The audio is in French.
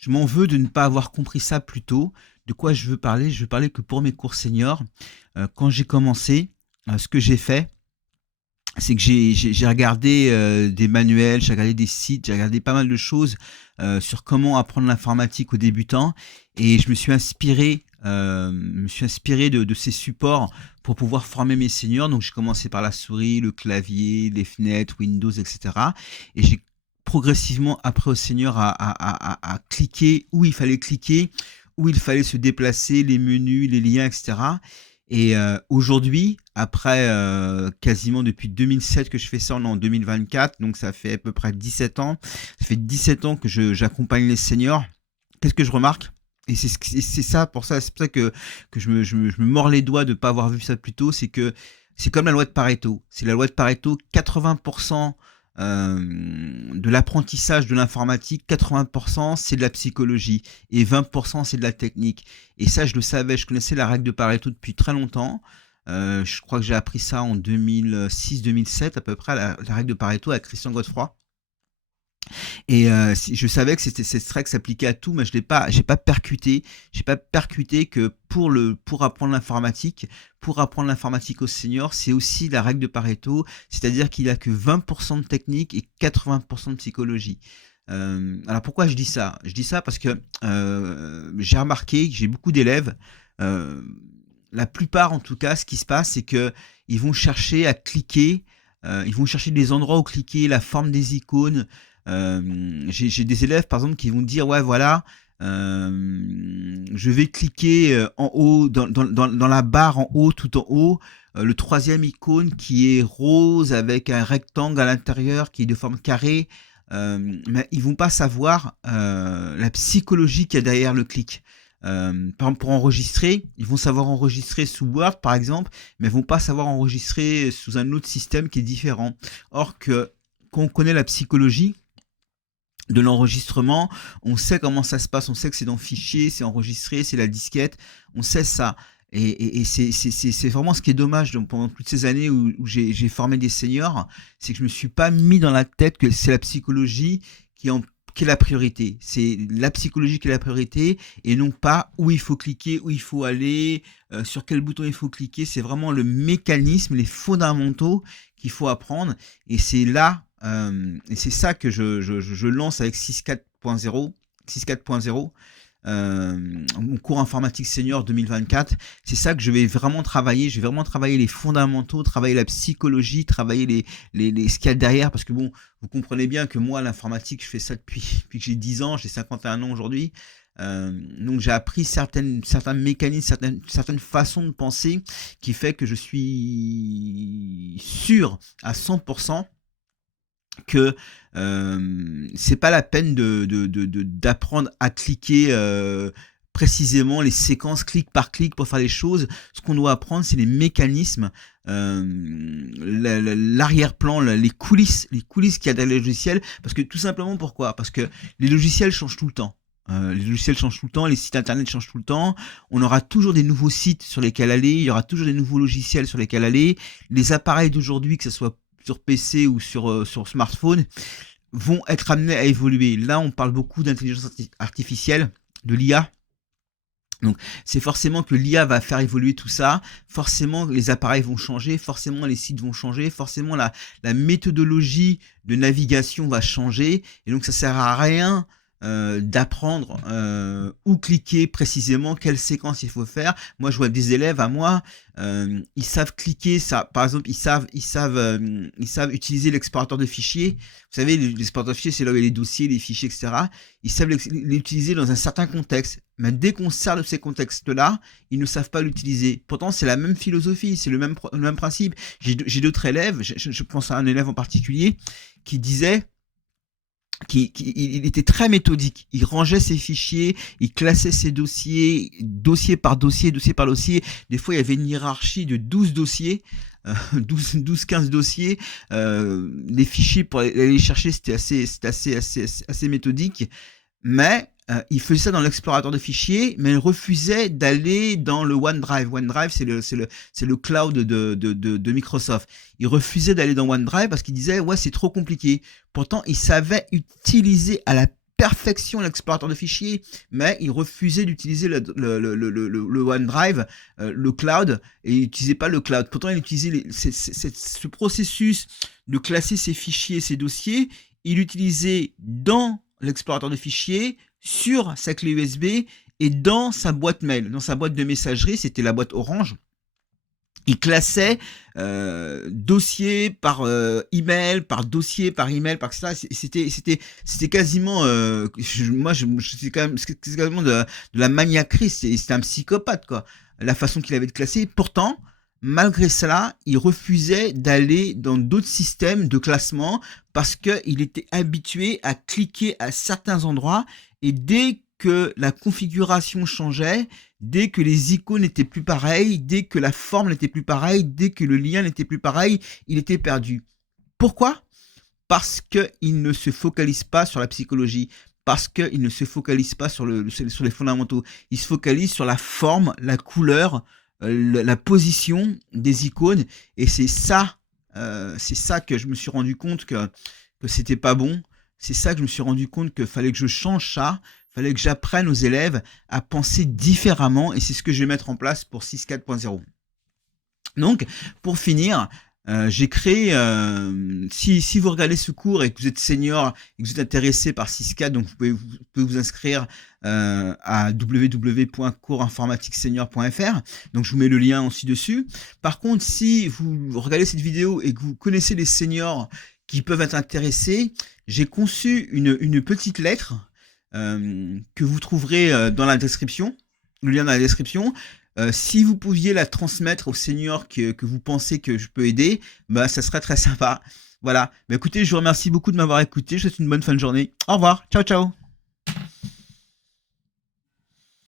Je m'en veux de ne pas avoir compris ça plus tôt. De quoi je veux parler? Je veux parler que pour mes cours seniors, quand j'ai commencé, ce que j'ai fait, c'est que j'ai regardé des manuels, j'ai regardé des sites, j'ai regardé pas mal de choses sur comment apprendre l'informatique aux débutants, et je me suis inspiré de ces supports pour pouvoir former mes seniors. Donc j'ai commencé par la souris, le clavier, les fenêtres, Windows, etc. Et j'ai progressivement appris aux seniors à cliquer où il fallait cliquer, où il fallait se déplacer, les menus, les liens, etc. Et aujourd'hui, après quasiment depuis 2007 que je fais ça, on est en 2024, donc ça fait à peu près 17 ans. Ça fait 17 ans que j'accompagne les seniors. Qu'est-ce que je remarque? Et c'est ça, c'est pour ça que je me mords les doigts de ne pas avoir vu ça plus tôt. C'est que c'est comme la loi de Pareto. C'est la loi de Pareto, 80% de l'apprentissage de l'informatique, 80% c'est de la psychologie et 20% c'est de la technique. Et ça, je le savais, je connaissais la règle de Pareto depuis très longtemps. Je crois que j'ai appris ça en 2006-2007 à peu près, la règle de Pareto avec Christian Godefroy. Et je savais que cette règle s'appliquait à tout, mais j'ai pas percuté que pour apprendre l'informatique aux seniors, c'est aussi la règle de Pareto, c'est-à-dire qu'il n'y a que 20% de technique et 80% de psychologie. Alors pourquoi je dis ça? Je dis ça parce que j'ai remarqué que j'ai beaucoup d'élèves. euh, la plupart, en tout cas, ce qui se passe, c'est que ils vont chercher à cliquer, ils vont chercher des endroits où cliquer, la forme des icônes. J'ai des élèves, par exemple, qui vont dire, ouais, voilà, je vais cliquer en haut, dans la barre en haut, tout en haut, le troisième icône qui est rose avec un rectangle à l'intérieur qui est de forme carrée. Mais ils vont pas savoir la psychologie qu'il y a derrière le clic. Par exemple, pour enregistrer, ils vont savoir enregistrer sous Word, par exemple, mais ils vont pas savoir enregistrer sous un autre système qui est différent. Or que quand on connaît la psychologie de l'enregistrement, on sait comment ça se passe, on sait que c'est dans fichier, c'est enregistré, c'est la disquette, on sait ça. Et c'est vraiment ce qui est dommage donc, pendant toutes ces années où j'ai formé des seniors, c'est que je me suis pas mis dans la tête que c'est la psychologie qui est la priorité. C'est la psychologie qui est la priorité et non pas où il faut cliquer, où il faut aller, sur quel bouton il faut cliquer. C'est vraiment le mécanisme, les fondamentaux qu'il faut apprendre. Et c'est là, et c'est ça que je lance avec 6.4.0, 6.4.0, mon cours informatique senior 2024. C'est ça que je vais vraiment travailler. Je vais vraiment travailler les fondamentaux, travailler la psychologie, travailler ce qu'il y a derrière. Parce que bon, vous comprenez bien que moi, l'informatique, je fais ça depuis que j'ai 10 ans, j'ai 51 ans aujourd'hui. Donc j'ai appris certains mécanismes, certaines façons de penser qui fait que je suis sûr à 100% que c'est pas la peine d'apprendre à cliquer précisément les séquences clic par clic pour faire les choses. Ce qu'on doit apprendre, c'est les mécanismes, l'arrière-plan, les coulisses qu'il y a derrière les logiciels. Parce que tout simplement, pourquoi? Parce que les logiciels changent tout le temps. Les logiciels changent tout le temps, les sites internet changent tout le temps, on aura toujours des nouveaux sites sur lesquels aller, il y aura toujours des nouveaux logiciels sur lesquels aller, les appareils d'aujourd'hui, que ce soit sur PC ou sur smartphone, vont être amenés à évoluer. Là, on parle beaucoup d'intelligence artificielle, de l'IA. Donc, c'est forcément que l'IA va faire évoluer tout ça. Forcément, les appareils vont changer. Forcément, les sites vont changer. Forcément, la méthodologie de navigation va changer. Et donc, ça sert à rien d'apprendre où cliquer précisément, quelle séquence il faut faire. Moi, je vois des élèves à moi, ils savent cliquer, ça, par exemple, ils savent utiliser l'explorateur de fichiers. Vous savez, l'explorateur de fichiers, c'est là où il y a les dossiers, les fichiers, etc. Ils savent l'utiliser dans un certain contexte. Mais dès qu'on sert de ces contextes-là, ils ne savent pas l'utiliser. Pourtant, c'est la même philosophie, c'est le même principe. J'ai d'autres élèves, je pense à un élève en particulier, qui disait il était très méthodique. Il rangeait ses fichiers, il classait ses dossiers, dossier par dossier, dossier par dossier. Des fois, il y avait une hiérarchie de 12 dossiers, 12-15 dossiers. Les fichiers pour aller les chercher, c'était assez méthodique. Mais il faisait ça dans l'explorateur de fichiers, mais il refusait d'aller dans le OneDrive. OneDrive, c'est le cloud de Microsoft. Il refusait d'aller dans OneDrive parce qu'il disait, ouais, c'est trop compliqué. Pourtant, il savait utiliser à la perfection l'explorateur de fichiers, mais il refusait d'utiliser le OneDrive, le cloud, et il n'utilisait pas le cloud. Pourtant, il utilisait ce processus de classer ses fichiers, ses dossiers, il l'utilisait dans l'explorateur de fichiers, sur sa clé USB et dans sa boîte mail, dans sa boîte de messagerie, c'était la boîte Orange. Il classait dossier par email, par dossier, par email, par ça. C'était quasiment, c'était quasiment de la maniaquerie. C'était un psychopathe, quoi. La façon qu'il avait de classer. Pourtant, malgré cela, il refusait d'aller dans d'autres systèmes de classement parce qu'il était habitué à cliquer à certains endroits et dès que la configuration changeait, dès que les icônes n'étaient plus pareilles, dès que la forme n'était plus pareille, dès que le lien n'était plus pareil, il était perdu. Pourquoi ? Parce qu'il ne se focalise pas sur la psychologie, parce qu'il ne se focalise pas sur les fondamentaux. Il se focalise sur la forme, la couleur, la position des icônes, et c'est ça que je me suis rendu compte que c'était pas bon. C'est ça que je me suis rendu compte qu'il fallait que je change ça. Il fallait que j'apprenne aux élèves à penser différemment, et c'est ce que je vais mettre en place pour 6.4.0. Donc, pour finir, j'ai créé, si vous regardez ce cours et que vous êtes senior et que vous êtes intéressé par 6.4, donc vous pouvez vous inscrire à www.coursinformatiquesenior.fr. Donc, je vous mets le lien aussi dessus. Par contre, si vous regardez cette vidéo et que vous connaissez les seniors qui peuvent être intéressés, j'ai conçu une petite lettre que vous trouverez dans la description, le lien dans la description. Si vous pouviez la transmettre aux seniors que vous pensez que je peux aider, bah ça serait très sympa. Voilà. Bah, écoutez, je vous remercie beaucoup de m'avoir écouté. Je vous souhaite une bonne fin de journée. Au revoir. Ciao, ciao.